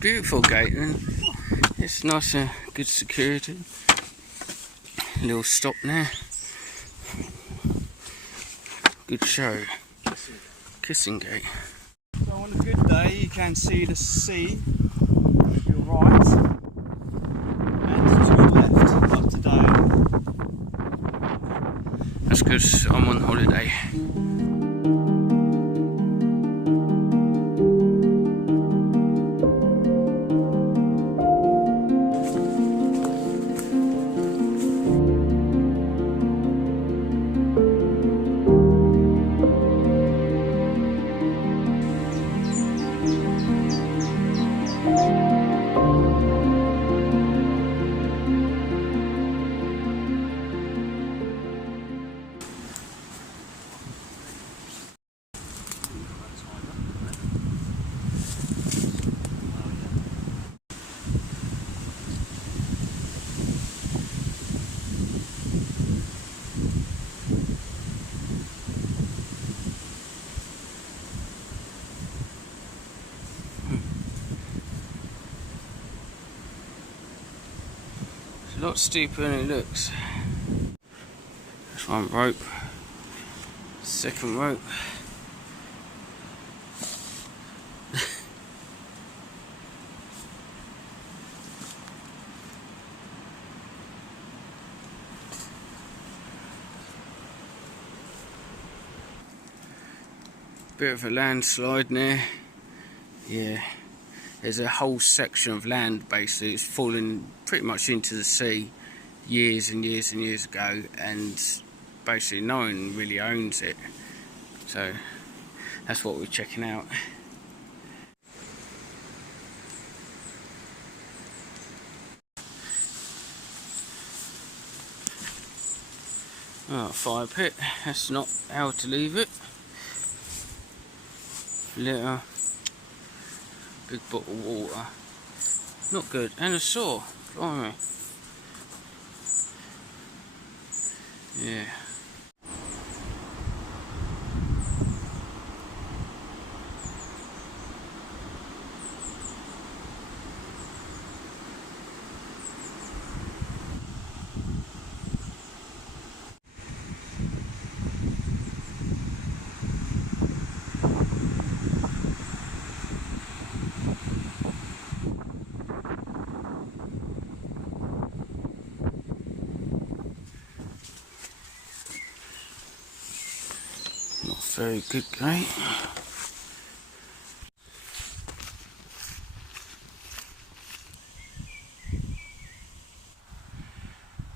beautiful gate, and it's nice and good security. Little stop there. Good show. Kissing gate. So on a good day you can see the sea to your right and to your left up to Dale. That's because I'm on holiday. A lot steeper than it looks. That's one rope, second rope. Bit of a landslide there. Yeah. There's a whole section of land basically. It's fallen pretty much into the sea years and years and years ago, and basically no one really owns it. So that's what we're checking out. Oh, fire pit. That's not how to leave it. Litter. Big bottle of water. Not good. And a saw. Blimey. Yeah. Very good gate.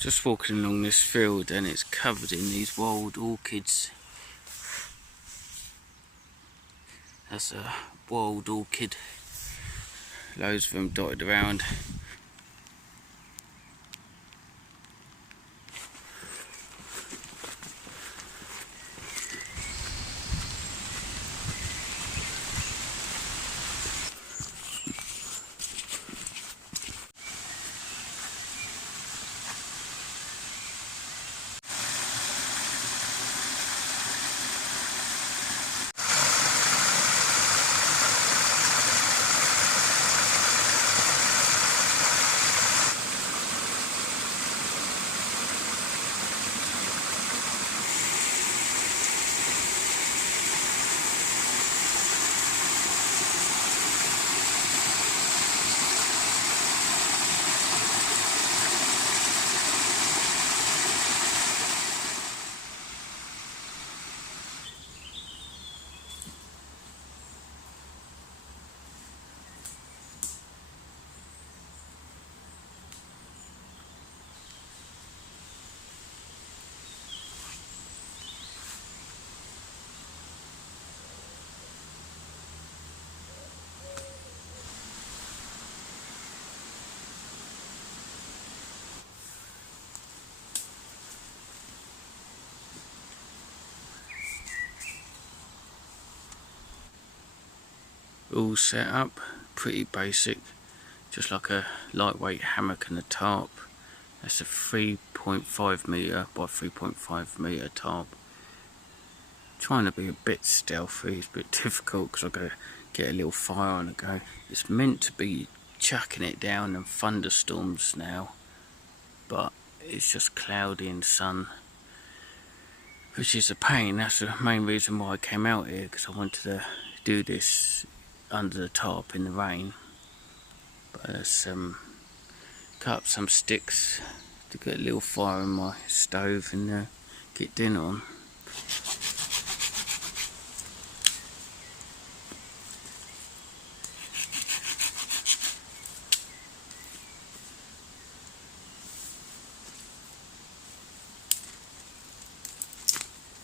Just walking along this field and it's covered in these wild orchids. That's a wild orchid. Loads of them dotted around. All set up, pretty basic, just like a lightweight hammock and a tarp. That's a 3.5 metre by 3.5 metre tarp. Trying to be a bit stealthy, it's a bit difficult because I've got to get a little fire on the go. It's meant to be chucking it down and thunderstorms now, but it's just cloudy and sun, which is a pain. That's the main reason why I came out here, because I wanted to do this under the tarp in the rain. But let's cut up some sticks to get a little fire in my stove and get dinner on.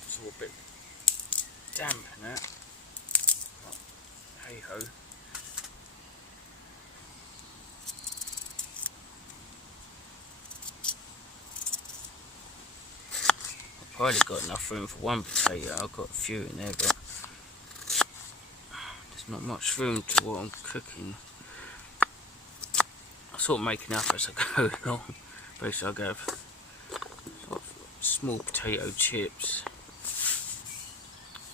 It's all a bit damp in it. Hey ho. I've probably got enough room for one potato. I've got a few in there, but there's not much room to what I'm cooking. I sort of make enough as I go along. Basically, I go sort of small potato chips,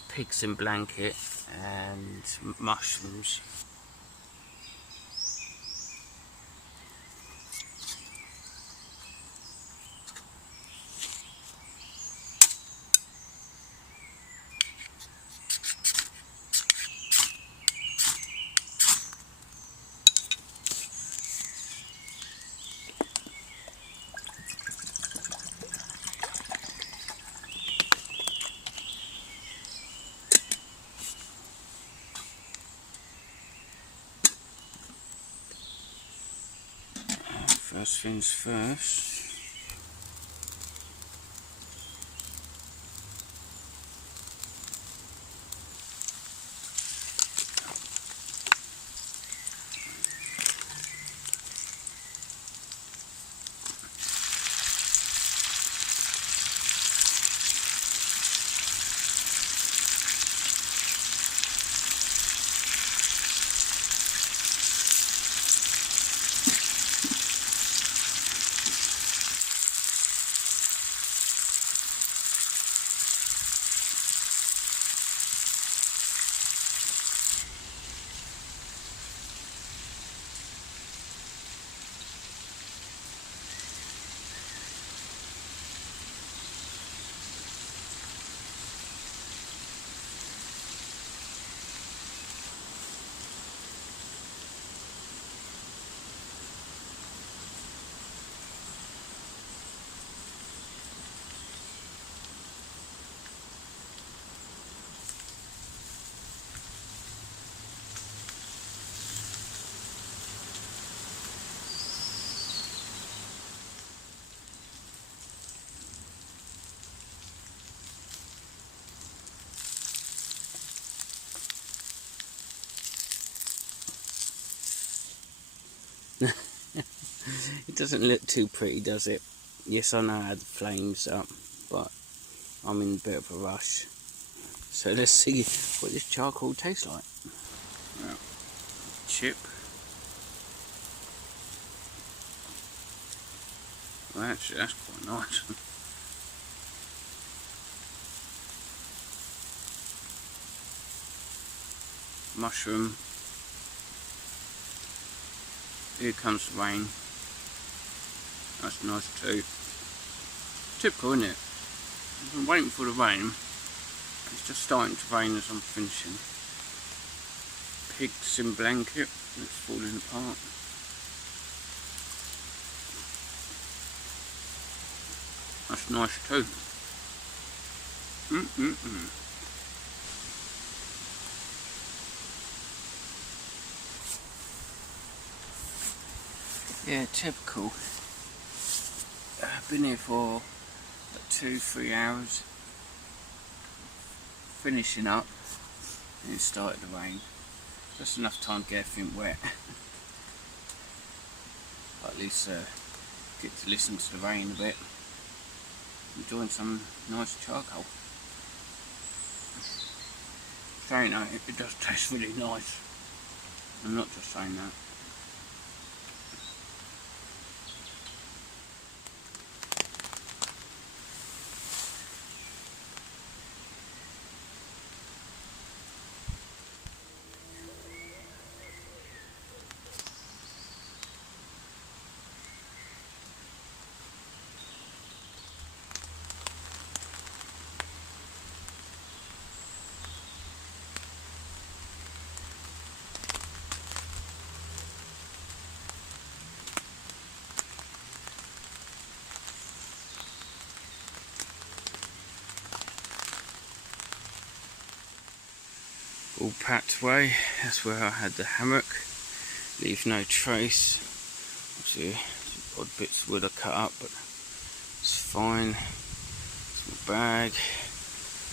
pigs in blanket, and mushrooms. First things first. It doesn't look too pretty, does it? Yes, I know I had the flames up, but I'm in a bit of a rush. So let's see what this charcoal tastes like. Well, chip. Well, actually, that's quite nice. Mushroom. Here comes the rain. That's nice too. Typical, isn't it? I've been waiting for the rain. It's just starting to rain as I'm finishing. Pigs in blanket. It's falling apart. That's nice too. Yeah, typical. I've been here for 2-3 hours, finishing up, and it started to rain. Just enough time to get everything wet. But at least get to listen to the rain a bit. Enjoying some nice charcoal. Saying that, it does taste really nice. I'm not just saying that. all packed away. That's where I had the hammock. Leave no trace. Obviously, some odd bits of wood I cut up, but it's fine. It's my bag.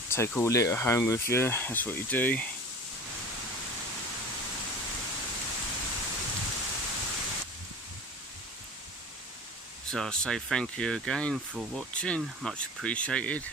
Take all litter home with you. That's what you do. So I'll say thank you again for watching. Much appreciated.